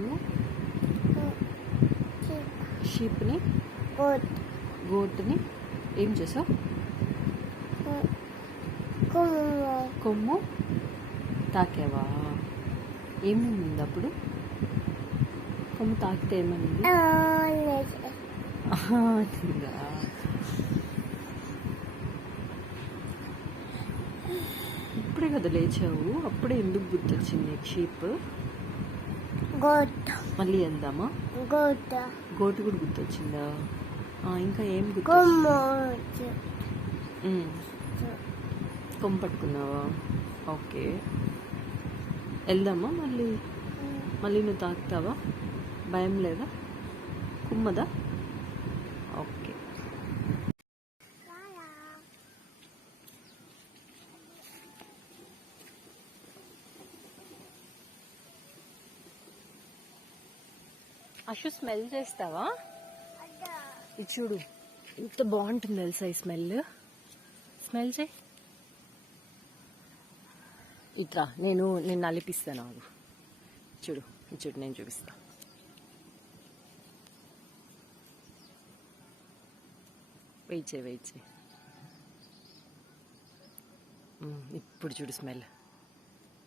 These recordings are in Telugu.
అశు? షీప్ని గోట్ని ఏం చేసావు? కొమ్ము తాకావా? ఏమైంది అప్పుడు? కొమ్ము తాకితే ఏమైంది? ఇప్పుడే కదా లేచావు, అప్పుడే ఎందుకు గుర్తొచ్చింది షీప్? మళ్ళీ వెళ్దామా? గోటు కూడా గుర్తొచ్చిందా? ఇంకా ఏం గుర్తొచ్చింది? కొమ్ము పట్టుకున్నావా? ఓకే, వెళ్దామా మళ్ళీ? మళ్ళీ నువ్వు తాకుతావా? భయం లేదా? కుమ్మదా? ఓకే. అశు స్మెల్ చేస్తావా? ఇది చూడు ఎంత బాగుంటుంది తెలుసా ఈ స్మెల్. స్మెల్ చేయి. ఇట్రా, నేను నలిపిస్తాను. ఆగు, చూడు చూడు, నేను చూపిస్తా. వెయిట్ చేయి. ఇప్పుడు చూడు స్మెల్,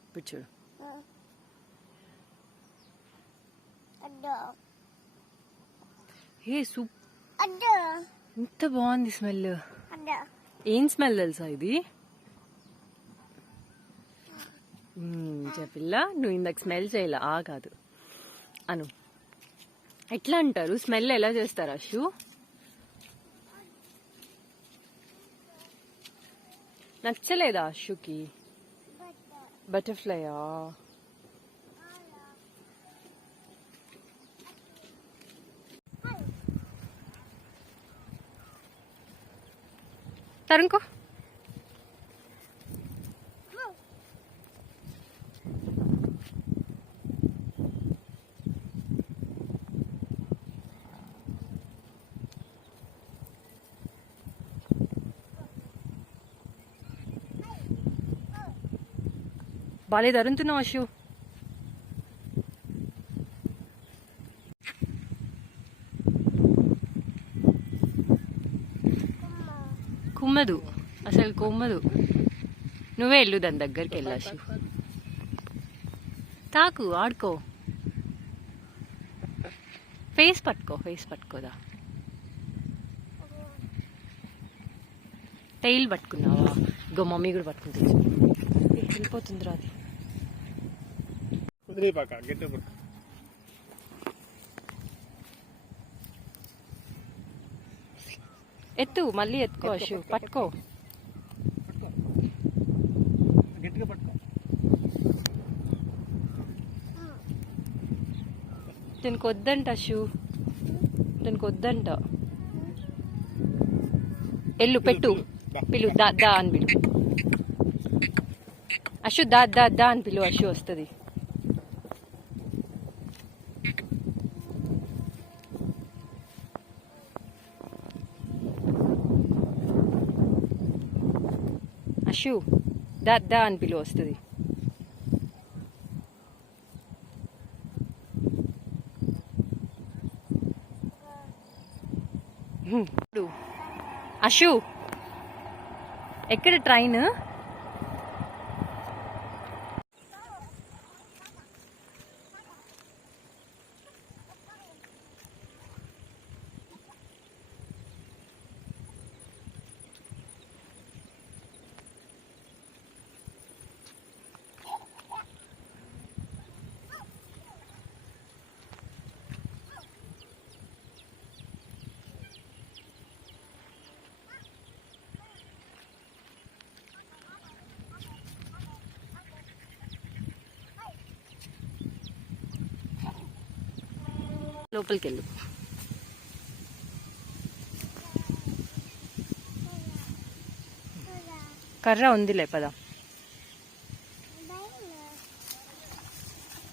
ఇప్పుడు చూడు. ఏ సూప్, ఎంత బాగుంది స్మెల్. ఏం స్మెల్ తెలుసా ఇది? చెప్పిల్లా, నువ్వు ఇందాక స్మెల్ చేయలే. కాదు అను. ఎట్లా అంటారు స్మెల్? ఎలా చేస్తారు అశు? నచ్చలేదా అశుకి? బటర్ఫ్లైయా? తరుణ్కో. బాలే తరుణుతున్నావు అశు. కుమ్మదు, అసలు కొమ్మదు. నువ్వే వెళ్ళు దాని దగ్గరికి వెళ్ళి అశు. తాకు, ఆడుకో. ఫేస్ పట్టుకోదా? టైల్ పట్టుకున్నావా? గో మమ్మీ కూడా పట్టుకుంటుంది. వెళ్ళిపోతుంది రా అది. ఎత్తు, మళ్ళీ ఎత్తుకో అశు. పట్టుకో. దీనికి వద్దంట అశు, దీనికి వద్దంట. ఎల్లు, పెట్టు, పిలు. దా అని పిలు అశు. దా అని పిలు అశు, వస్తుంది. అశు దా అని పిలు, వస్తుంది. అశు ఎక్కడ ట్రైన్? లోపలికి వెళ్ళు. కర్ర ఉందిలే, పద.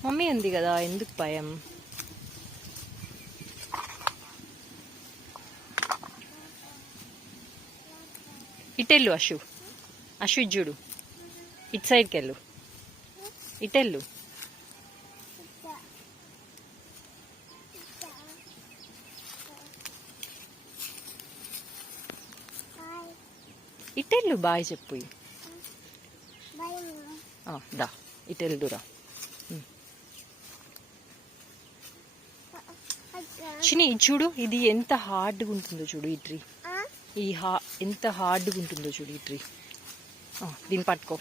మమ్మీ ఉంది కదా, ఎందుకు భయం? ఇటెళ్ళు అశు. అశు చూడు, ఇటు సైడ్కి వెళ్ళు. ఇటెళ్ళు. ఇటెళ్ళు బాయ్ చెప్పు దా ఇటెల్దురా చిన్ని చూడు ఇది ఎంత హార్డ్గా ఉంటుందో చూడు ఈ ట్రీ ఎంత హార్డ్గా ఉంటుందో చూడు ఈ ట్రీ దీన్ని పట్టుకో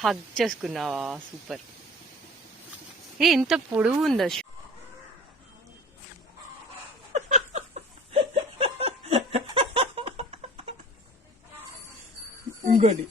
హగ్ చేసుకున్నావా సూపర్ ఎంత పొడవు ఉందా ఇంకోటి